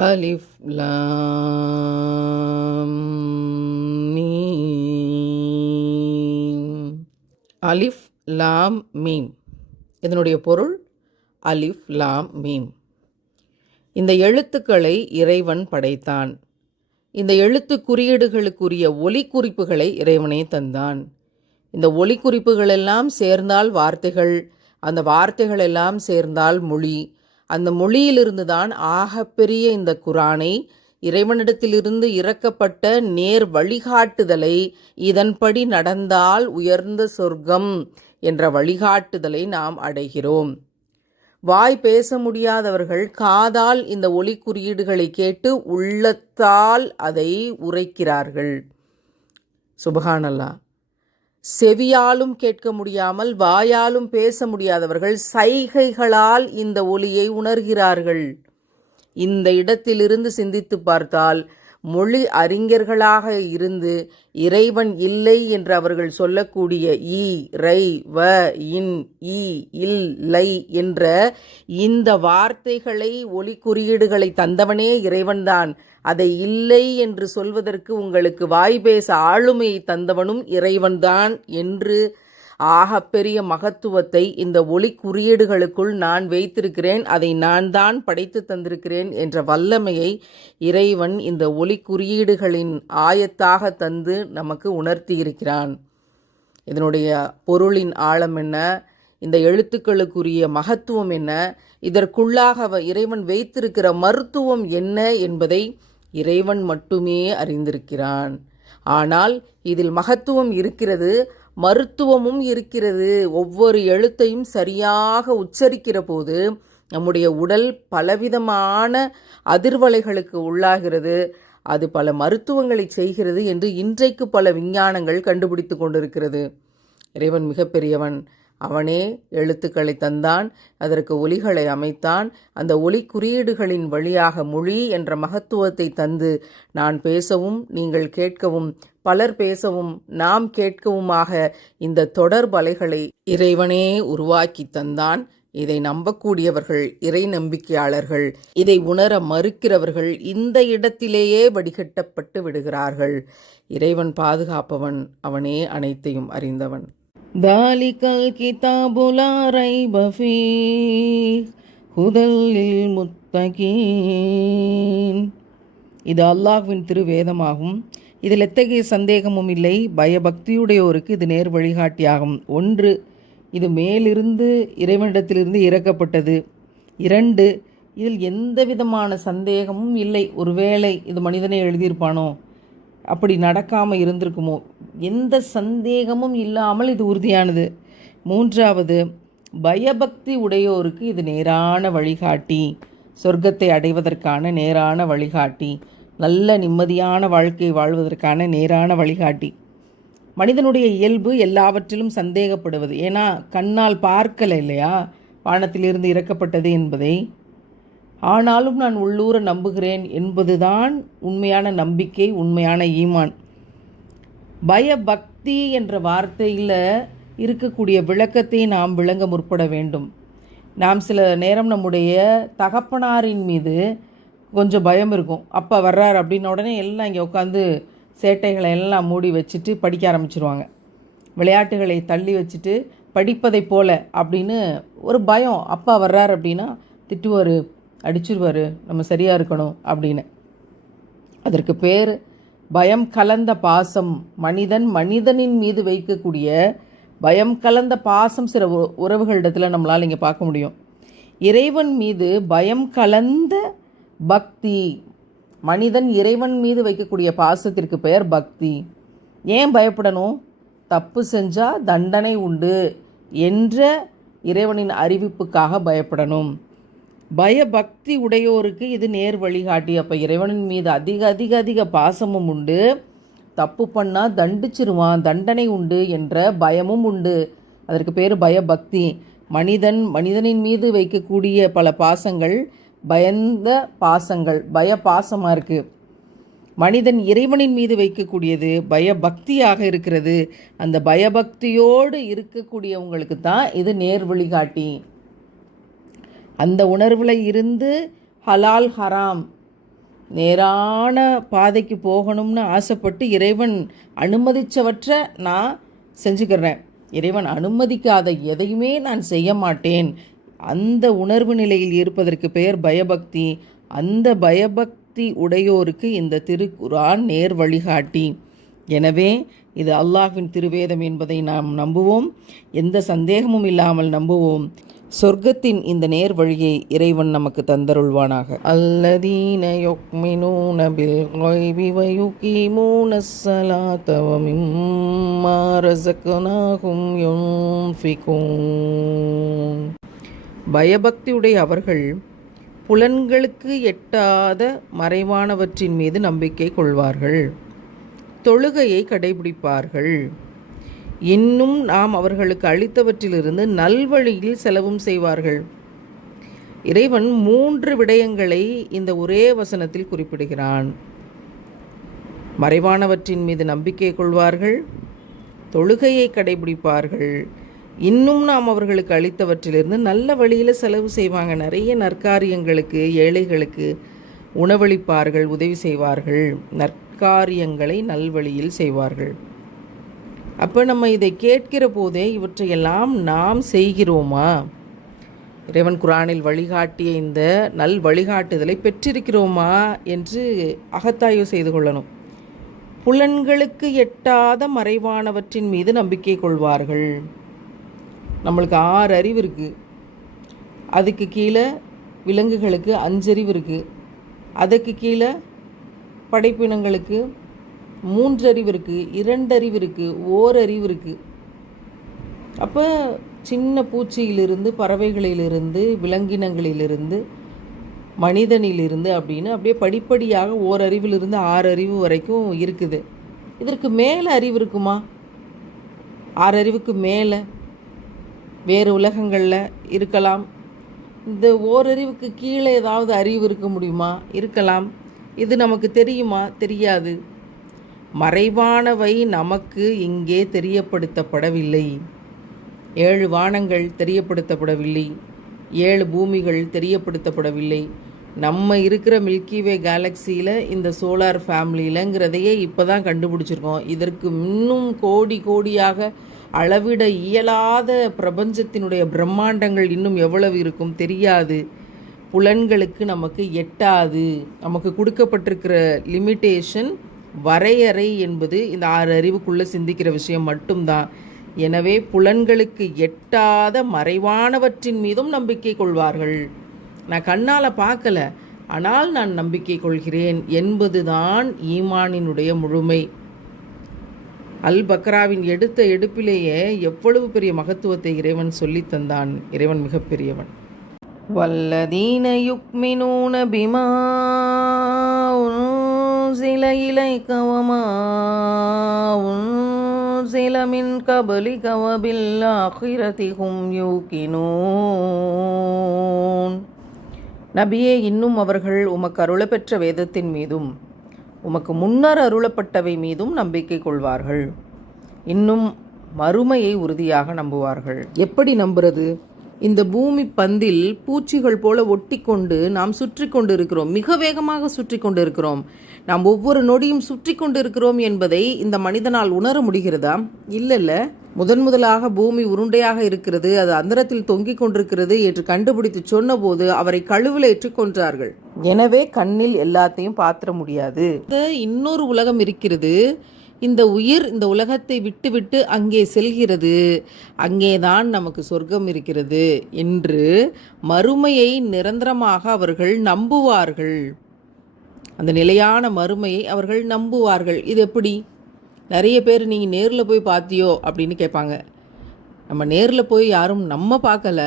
அலிஃப் லாம் மீம். அலிஃப் லாம் மீம் இதனுடைய பொருள் அலிஃப் லாம் மீம். இந்த எழுத்துக்களை இறைவன் படைத்தான். இந்த எழுத்து குறியீடுகளுக்குரிய ஒலி குறிப்புகளை இறைவனே தந்தான். இந்த ஒலி குறிப்புகளெல்லாம் சேர்ந்தால் வார்த்தைகள், அந்த வார்த்தைகள் எல்லாம் சேர்ந்தால் மொழி, அந்த மொழியிலிருந்து தான் ஆகப்பெரிய இந்த குரானை, இறைவனிடத்திலிருந்து இறக்கப்பட்ட நேர் வழிகாட்டுதலை, இதன்படி நடந்தால் உயர்ந்த சொர்க்கம் என்ற வழிகாட்டுதலை நாம் அடைகிறோம். வாய் பேச முடியாதவர்கள் காதால் இந்த ஒலி குறியீடுகளை கேட்டு உள்ளத்தால் அதை உரைக்கிறார்கள். சுபஹானல்லாஹ். செவியாலும் கேட்க முடியாமல் வாயாலும் பேச முடியாதவர்கள் சைகைகளால் இந்த ஒலியை உணர்கிறார்கள். இந்த இடத்திலிருந்து சிந்தித்து பார்த்தால் மொழி அறிஞர்களாக இருந்து இறைவன் இல்லை என்று அவர்கள் சொல்லக்கூடிய ஈ ரை வ இன் ஈ இல் லை என்ற இந்த வார்த்தைகளை ஒலி குறியீடுகளை தந்தவனே இறைவன்தான். அதை இல்லை என்று சொல்வதற்கு உங்களுக்கு வாய் பேச ஆளுமையை தந்தவனும் இறைவன்தான் என்று ஆகப்பெரிய மகத்துவத்தை இந்த ஒலி குறியீடுகளுக்குள் நான் வைத்திருக்கிறேன், அதை நான் தான் படைத்து தந்திருக்கிறேன் என்ற வல்லமையை இறைவன் இந்த ஒலி குறியீடுகளின் ஆயத்தாக தந்து நமக்கு உணர்த்தியிருக்கிறான். இதனுடைய பொருளின் ஆழம் என்ன, இந்த எழுத்துக்களுக்குரிய மகத்துவம் என்ன, இதற்குள்ளாக இறைவன் வைத்திருக்கிற மருத்துவம் என்ன என்பதை இறைவன் மட்டுமே அறிந்திருக்கிறான். ஆனால் இதில் மகத்துவம் இருக்கிறது, மருத்துவமும் இருக்கிறது. ஒவ்வொரு எழுத்தையும் சரியாக உச்சரிக்கிற போது நம்முடைய உடல் பலவிதமான அதிர்வலைகளுக்கு உள்ளாகிறது. அது பல மருத்துவங்களை செய்கிறது என்று இன்றைக்கு பல விஞ்ஞானங்கள் கண்டுபிடித்து கொண்டிருக்கிறது. இறைவன் மிகப்பெரியவன். அவனே எழுத்துக்களை தந்தான், அதற்கு ஒலிகளை அமைத்தான். அந்த ஒலி குறியீடுகளின் வழியாக மொழி என்ற மகத்துவத்தை தந்து நான் பேசவும் நீங்கள் கேட்கவும், பலர் பேசவும் நாம் கேட்கவுமாக இந்த தொடர்பலைகளை இறைவனே உருவாக்கி தந்தான். இதை நம்பக்கூடியவர்கள் இறை நம்பிக்கையாளர்கள், இதை உணர மறுக்கிறவர்கள் இந்த இடத்திலேயே வடிகட்டப்பட்டு விடுகிறார்கள். இறைவன் பாதுகாப்பவன், அவனே அனைத்தையும் அறிந்தவன். தாலிகல் கிதாபு லா ரைப ஃபீஹ் ஹுதல் லில் முத்தகீன். இது அல்லாஹ்வின் திருவேதமாகும், இதில் எத்தகைய சந்தேகமும் இல்லை. பயபக்தியுடையோருக்கு இது நேர் வழிகாட்டியாகும். 1, இது மேலிருந்து இறைவனிடத்திலிருந்து இறக்கப்பட்டது. 2, இதில் எந்த விதமான சந்தேகமும் இல்லை. ஒருவேளை இது மனிதனே எழுதியிருப்பானோ, அப்படி நடக்காமல் இருந்திருக்குமோ, எந்த சந்தேகமும் இல்லாமல் இது உறுதியானது. 3வது, பயபக்தி உடையோருக்கு இது நேரான வழிகாட்டி, சொர்க்கத்தை அடைவதற்கான நேரான வழிகாட்டி, நல்ல நிம்மதியான வாழ்க்கை வாழ்வதற்கான நேரான வழிகாட்டி. மனிதனுடைய இயல்பு எல்லாவற்றிலும் சந்தேகப்படுவது. ஏன்னா கண்ணால் பார்க்கலை இல்லையா வானத்திலிருந்து இறக்கப்பட்டது என்பதை. ஆனாலும் நான் உள்ளூர நம்புகிறேன் என்பதுதான் உண்மையான நம்பிக்கை, உண்மையான ஈமான். பயபக்தி என்ற வார்த்தையில் இருக்கக்கூடிய விளக்கத்தை நாம் விளங்க முற்பட வேண்டும். நாம் சில நேரம் நம்முடைய தகப்பனாரின் மீது கொஞ்சம் பயம் இருக்கும். அப்பா வர்றார் அப்படின்ன உடனே எல்லாம் இங்கே உட்காந்து சேட்டைகளை எல்லாம் மூடி வச்சுட்டு படிக்க ஆரம்பிச்சிருவாங்க. விளையாட்டுகளை தள்ளி வச்சுட்டு படிப்பதை போல அப்படின்னு ஒரு பயம். அப்பா வர்றார் அப்படின்னா திட்டுவார், அடிச்சிருவார், நம்ம சரியாக இருக்கணும் அப்படின்னு. அதற்கு பேர் பயம் கலந்த பாசம். மனிதனின் மீது வைக்கக்கூடிய பயம் கலந்த பாசம் சில உறவுகளிடத்தில் நம்மளால் இங்கே பார்க்க முடியும். இறைவன் மீது பயம் கலந்த பக்தி. மனிதன் இறைவன் மீது வைக்கக்கூடிய பாசத்திற்கு பெயர் பக்தி. ஏன் பயப்படணும்? தப்பு செஞ்சால் தண்டனை உண்டு என்ற இறைவனின் அறிவிப்புக்காக பயப்படணும். பயபக்தி உடையோருக்கு இது நேர் வழிகாட்டி. அப்போ இறைவனின் மீது அதிக பாசமும் உண்டு, தப்பு பண்ணால் தண்டிச்சிருவான், தண்டனை உண்டு என்ற பயமும் உண்டு. அதற்கு பேர் பயபக்தி. மனிதனின் மீது வைக்கக்கூடிய பல பாசங்கள் பயந்த பாசங்கள், பாசமாக இருக்குது. மனிதன் இறைவனின் மீது வைக்கக்கூடியது பயபக்தியாக இருக்கிறது. அந்த பயபக்தியோடு இருக்கக்கூடியவங்களுக்கு தான் இது நேர் வழிகாட்டி. அந்த உணர்வில் இருந்து ஹலால் ஹராம் நேரான பாதைக்கு போகணும்னு ஆசைப்பட்டு இறைவன் அனுமதித்தவற்றை நான் செஞ்சுக்கிறேன், இறைவன் அனுமதிக்காத எதையுமே நான் செய்ய மாட்டேன். அந்த உணர்வு நிலையில் இருப்பதற்கு பெயர் பயபக்தி. அந்த பயபக்தி உடையோருக்கு இந்த திருக்குர்ஆன் நேர் வழிகாட்டி. எனவே இது அல்லாஹ்வின் திருவேதம் என்பதை நாம் நம்புவோம், எந்த சந்தேகமும் இல்லாமல் நம்புவோம். சொர்க்கத்தின் இந்த நேர் வழியை இறைவன் நமக்கு தந்தருள்வானாக. அல்லதீன யுக்மினூன பில் கைபி வ யுகீமூனஸ் ஸலாத வ மிம்மா ரஸக்னாஹும் யுன்ஃபிகூன். பயபக்தியுடைய அவர்கள் புலன்களுக்கு எட்டாத மறைவானவற்றின் மீது நம்பிக்கை கொள்வார்கள், தொழுகையை கடைபிடிப்பார்கள், இன்னும் நாம் அவர்களுக்கு அளித்தவற்றிலிருந்து நல்வழியில் செலவும் செய்வார்கள். இறைவன் 3 விடயங்களை இந்த ஒரே வசனத்தில் குறிப்பிடுகிறான். மறைவானவற்றின் மீது நம்பிக்கை கொள்வார்கள், தொழுகையை கடைபிடிப்பார்கள், இன்னும் நாம் அவர்களுக்கு அளித்தவற்றிலிருந்து நல்ல வழியில் செலவு செய்வாங்க. நிறைய நற்காரியங்களுக்கு, ஏழைகளுக்கு உணவளிப்பார்கள், உதவி செய்வார்கள், நற்காரியங்களை நல்வழியில் செய்வார்கள். அப்போ நம்ம இதை கேட்கிற போதே இவற்றையெல்லாம் நாம் செய்கிறோமா? இறைவன் குர்ஆனில் வழிகாட்டிய இந்த நல் வழிகாட்டுதலை பெற்றிருக்கிறோமா என்று அகத்தாய்வு செய்து கொள்ளணும். புலன்களுக்கு எட்டாத மறைவானவற்றின் மீது நம்பிக்கை கொள்வார்கள். நம்மளுக்கு 6 அறிவு இருக்குது, அதுக்கு கீழே விலங்குகளுக்கு 5 அறிவு இருக்குது, அதுக்கு கீழே படைப்பினங்களுக்கு 3 அறிவு இருக்குது, 2 அறிவு இருக்குது, 1 அறிவு இருக்குது. அப்போ சின்ன பூச்சியிலிருந்து, பறவைகளிலிருந்து, விலங்கினங்களிலிருந்து, மனிதனிலிருந்து அப்படின்னு அப்படியே படிப்படியாக 1 அறிவிலிருந்து 6 அறிவு வரைக்கும் இருக்குது. இதற்கு மேலே அறிவு இருக்குமா? 6 அறிவுக்கு மேலே வேறு உலகங்களில் இருக்கலாம். இந்த 1 அறிவுக்கு கீழே ஏதாவது அறிவு இருக்க முடியுமா? இருக்கலாம். இது நமக்கு தெரியுமா? தெரியாது. மறைவானவை நமக்கு இங்கே தெரியப்படுத்தப்படவில்லை. 7 வானங்கள் தெரியப்படுத்தப்படவில்லை, 7 பூமிகள் தெரியப்படுத்தப்படவில்லை. நம்ம இருக்கிற மில்கிவே கேலக்சியில் இந்த சோலார் ஃபேமிலியிலங்கிறதையே இப்போ தான் கண்டுபிடிச்சிருக்கோம். இதற்கு இன்னும் கோடி கோடியாக அளவிட இயலாத பிரபஞ்சத்தினுடைய பிரம்மாண்டங்கள் இன்னும் எவ்வளவு இருக்கும் தெரியாது. புலன்களுக்கு நமக்கு எட்டாது. நமக்கு கொடுக்கப்பட்டிருக்கிற லிமிட்டேஷன், வரையறை என்பது இந்த 6 அறிவுக்குள்ளே சிந்திக்கிற விஷயம் மட்டும்தான். எனவே புலன்களுக்கு எட்டாத மறைவானவற்றின் மீதும் நம்பிக்கை கொள்வார்கள். நான் கண்ணால் பார்க்கல, ஆனால் நான் நம்பிக்கை கொள்கிறேன் என்பதுதான் ஈமானினுடைய முழுமை. அல் பக்ராவின் எடுத்த எடுப்பிலேயே எவ்வளவு பெரிய மகத்துவத்தை இறைவன் சொல்லி தந்தான். இறைவன் மிகப்பெரியவன். வல்லதீன யுக்மினூன பிமா உன்ஸில இலைக வமா உன்ஸில மின் கபலிக வபில் ஆகிரதி ஹும் யூகினூன். நபியே, இன்னும் அவர்கள் உமக்கு அருளப்பெற்ற வேதத்தின் மீதும் உமக்கு முன்னர் அருளப்பட்டவை மீதும் நம்பிக்கை கொள்வார்கள், இன்னும் மறுமையை உறுதியாக நம்புவார்கள். எப்படி நம்புறது? இந்த பூமி பந்தில் பூச்சிகள் போல ஒட்டி கொண்டு நாம் சுற்றி கொண்டு இருக்கிறோம், மிக வேகமாக சுற்றி கொண்டு இருக்கிறோம். நாம் ஒவ்வொரு நொடியும் சுற்றி கொண்டு இருக்கிறோம் என்பதை இந்த மனிதனால் உணர முடிகிறதா? இல்லை. முதலாக பூமி உருண்டையாக இருக்கிறது, அது அந்தரத்தில் தொங்கிக் கொண்டிருக்கிறது என்று கண்டுபிடித்து சொன்னபோது அவரை கழுவில் ஏற்றிக் கொன்றார்கள். எனவே கண்ணில் எல்லாத்தையும் பார்த்திட முடியாது. இன்னொரு உலகம் இருக்கிறது. இந்த உயிர் இந்த உலகத்தை விட்டு அங்கே செல்கிறது, அங்கேதான் நமக்கு சொர்க்கம் இருக்கிறது என்று மறுமையை நிரந்தரமாக அவர்கள் நம்புவார்கள். அந்த நிலையான மறுமையை அவர்கள் நம்புவார்கள். இது எப்படி? நிறைய பேர் நீங்கள் நேரில் போய் பார்த்தியோ அப்படின்னு கேட்பாங்க. நம்ம நேரில் போய் யாரும் நம்ம பார்க்கல,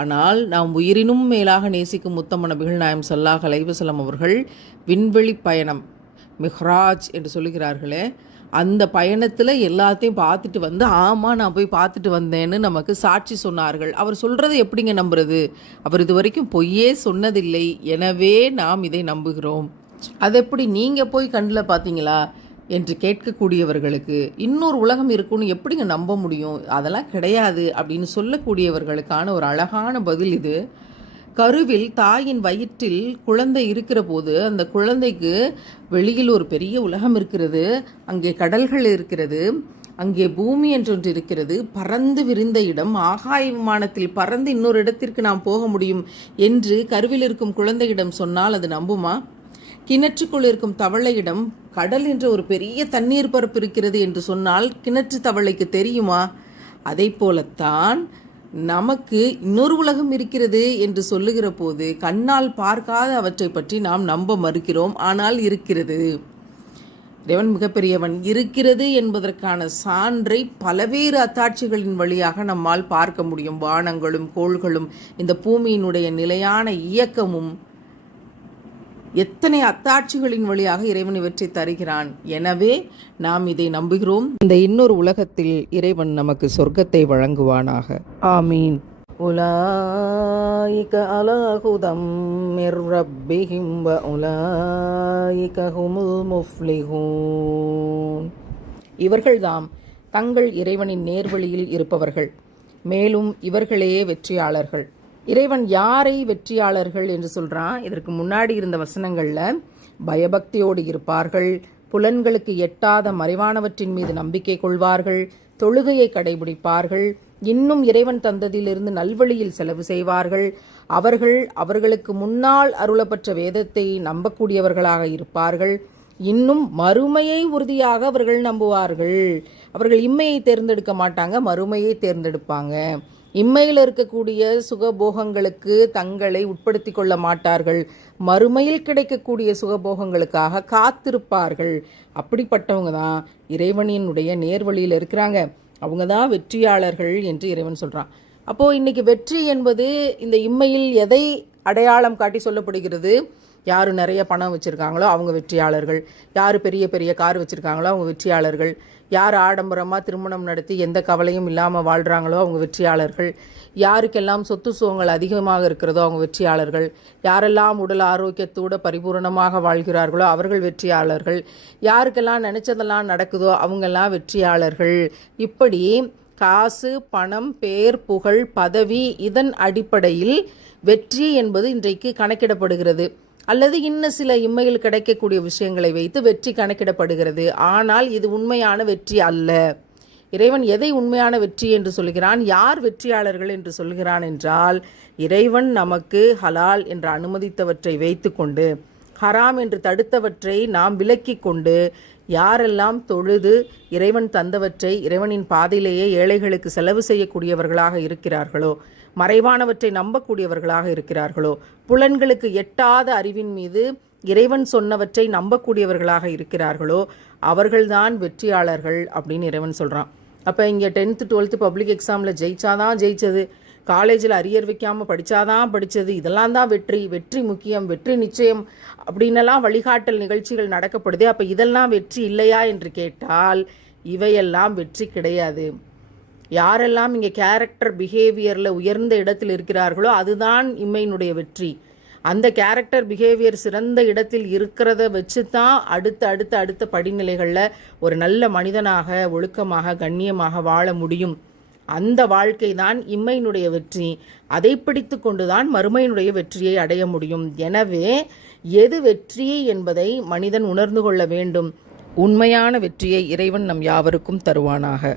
ஆனால் நாம் உயிரினும் மேலாக நேசிக்கும் முத்தம நபிகள் நாயம் ஸல்லல்லாஹு அலைஹி வஸல்லம் அவர்கள் விண்வெளி பயணம், மிஹ்ராஜ் என்று சொல்லுகிறார்களே, அந்த பயணத்தில் எல்லாத்தையும் பார்த்துட்டு வந்து, ஆமாம் நான் போய் பார்த்துட்டு வந்தேன்னு நமக்கு சாட்சி சொன்னார்கள். அவர் சொல்கிறத எப்படிங்க நம்புறது? அவர் இது வரைக்கும் பொய்யே சொன்னதில்லை, எனவே நாம் இதை நம்புகிறோம். அது எப்படி நீங்கள் போய் கண்ணில் பார்த்தீங்களா என்று கேட்கக்கூடியவர்களுக்கு இன்னொரு உலகம் இருக்குன்னு எப்படிங்க நம்ப முடியும்? அதெல்லாம் கிடையாது அப்படின்னு சொல்லக்கூடியவர்களுக்கான ஒரு அழகான பதில் இது. கருவில் தாயின் வயிற்றில் குழந்தை இருக்கிற போது அந்த குழந்தைக்கு வெளியில் ஒரு பெரிய உலகம் இருக்கிறது, அங்கே கடல்கள் இருக்கிறது, அங்கே பூமி என்றொன்று இருக்கிறது, பறந்து விரிந்த இடம், ஆகாய விமானத்தில் பறந்து இன்னொரு இடத்திற்கு நாம் போக முடியும் என்று கருவில் இருக்கும் குழந்தையிடம் சொன்னால் அது நம்புமா? கிணற்றுக்குள் இருக்கும் தவளையிடம் கடல் என்ற ஒரு பெரிய தண்ணீர் பரப்பு இருக்கிறது என்று சொன்னால் கிணற்று தவளைக்கு தெரியுமா? அதை போலத்தான் நமக்கு இன்னொரு உலகம் இருக்கிறது என்று சொல்லுகிற போது கண்ணால் பார்க்காத அவற்றை பற்றி நாம் நம்ப மறுக்கிறோம். ஆனால் இருக்கிறது. இறைவன் மிகப்பெரியவன். இருக்கிறது என்பதற்கான சான்றை பலவேறு அத்தாட்சிகளின் வழியாக நம்மால் பார்க்க முடியும். வானங்களும் கோள்களும் இந்த பூமியினுடைய நிலையான இயக்கமும் எத்தனை அத்தாட்சிகளின் வழியாக இறைவன் இவற்றை தருகிறான். எனவே நாம் இதை நம்புகிறோம். இந்த இன்னொரு உலகத்தில் இறைவன் நமக்கு சொர்க்கத்தை வழங்குவானாக. ஆமீன். உலாயிக அலா ஹுதம் மிர் ரப்பிஹிம் வ உலாயிக ஹுமுல் முஃப்லிஹூன். இவர்கள்தாம் தங்கள் இறைவனின் நேர்வழியில் இருப்பவர்கள், மேலும் இவர்களே வெற்றியாளர்கள். இறைவன் யாரை வெற்றியாளர்கள் என்று சொல்கிறான்? இதற்கு முன்னாடி இருந்த வசனங்களில் பயபக்தியோடு இருப்பார்கள், புலன்களுக்கு எட்டாத மறைவானவற்றின் மீது நம்பிக்கை கொள்வார்கள், தொழுகையை கடைபிடிப்பார்கள், இன்னும் இறைவன் தந்ததிலிருந்து நல்வழியில் செலவு செய்வார்கள், அவர்களுக்கு முன்னால் அருளப்பட்ட வேதத்தை நம்பக்கூடியவர்களாக இருப்பார்கள், இன்னும் மறுமையை உறுதியாக அவர்கள் நம்புவார்கள். அவர்கள் இம்மையை தேர்ந்தெடுக்க மாட்டாங்க, மறுமையை தேர்ந்தெடுப்பாங்க. இம்மையில் இருக்கக்கூடிய சுகபோகங்களுக்கு தங்களை உட்படுத்தி கொள்ள மாட்டார்கள், மறுமையில் கிடைக்கக்கூடிய சுகபோகங்களுக்காக காத்திருப்பார்கள். அப்படிப்பட்டவங்க தான் இறைவனினுடைய நேர்வழியில் இருக்கிறாங்க, அவங்க தான் வெற்றியாளர்கள் என்று இறைவன் சொல்கிறான். அப்போது இன்றைக்கி வெற்றி என்பது இந்த இம்மையில் எதை அடையாளம் காட்டி சொல்லப்படுகிறது? யார் நிறைய பணம் வச்சுருக்காங்களோ அவங்க வெற்றியாளர்கள், யார் பெரிய பெரிய கார் வச்சுருக்காங்களோ அவங்க வெற்றியாளர்கள், யார் ஆடம்பரமாக திருமணம் நடத்தி எந்த கவலையும் இல்லாமல் வாழ்கிறாங்களோ அவங்க வெற்றியாளர்கள், யாருக்கெல்லாம் சொத்து சுகங்கள் அதிகமாக இருக்கிறதோ அவங்க வெற்றியாளர்கள், யாரெல்லாம் உடல் ஆரோக்கியத்தோடு பரிபூர்ணமாக வாழ்கிறார்களோ அவர்கள் வெற்றியாளர்கள், யாருக்கெல்லாம் நினச்சதெல்லாம் நடக்குதோ அவங்கெல்லாம் வெற்றியாளர்கள். இப்படி காசு, பணம், பேர், புகழ், பதவி இதன் அடிப்படையில் வெற்றி என்பது இன்றைக்கு கணக்கிடப்படுகிறது. அல்லது இன்னும் சில இம்மையில் கிடைக்கக்கூடிய விஷயங்களை வைத்து வெற்றி கணக்கிடப்படுகிறது. ஆனால் இது உண்மையான வெற்றி அல்ல. இறைவன் எதை உண்மையான வெற்றி என்று சொல்கிறான், யார் வெற்றியாளர்கள் என்று சொல்கிறான் என்றால், இறைவன் நமக்கு ஹலால் என்று அனுமதித்தவற்றை வைத்து கொண்டு ஹராம் என்று தடுத்தவற்றை நாம் விலக்கி கொண்டு யாரெல்லாம் தொழுது இறைவன் தந்தவற்றை இறைவனின் பாதையிலேயே ஏழைகளுக்கு செலவு செய்யக்கூடியவர்களாக இருக்கிறார்களோ, மறைவானவற்றை நம்பக்கூடியவர்களாக இருக்கிறார்களோ, புலன்களுக்கு எட்டாத அறிவின் மீது இறைவன் சொன்னவற்றை நம்பக்கூடியவர்களாக இருக்கிறார்களோ அவர்கள்தான் வெற்றியாளர்கள் அப்படின்னு இறைவன் சொல்கிறான். அப்போ இங்கே 10th 12th பப்ளிக் எக்ஸாமில் ஜெயிச்சாதான் ஜெயிச்சது, காலேஜில் அரியர் வைக்காமல் படித்தாதான் படித்தது, இதெல்லாம் தான் வெற்றி, வெற்றி முக்கியம், வெற்றி நிச்சயம் அப்படின்னெல்லாம் வழிகாட்டல் நிகழ்ச்சிகள் நடக்கப்படுது. அப்போ இதெல்லாம் வெற்றி இல்லையா என்று கேட்டால் இவையெல்லாம் வெற்றி கிடையாது. யாரெல்லாம் இங்கே கேரக்டர் பிஹேவியரில் உயர்ந்த இடத்தில் இருக்கிறார்களோ அதுதான் இம்மையினுடைய வெற்றி. அந்த கேரக்டர் பிஹேவியர் சிறந்த இடத்தில் இருக்கிறத வச்சு தான் அடுத்த படிநிலைகளில் ஒரு நல்ல மனிதனாக, ஒழுக்கமாக, கண்ணியமாக வாழ முடியும். அந்த வாழ்க்கை தான் இம்மையினுடைய வெற்றி. அதை பிடித்து கொண்டுதான் மறுமையினுடைய வெற்றியை அடைய முடியும். எனவே எது வெற்றி என்பதை மனிதன் உணர்ந்து கொள்ள வேண்டும். உண்மையான வெற்றியை இறைவன் நம் யாவருக்கும் தருவானாக.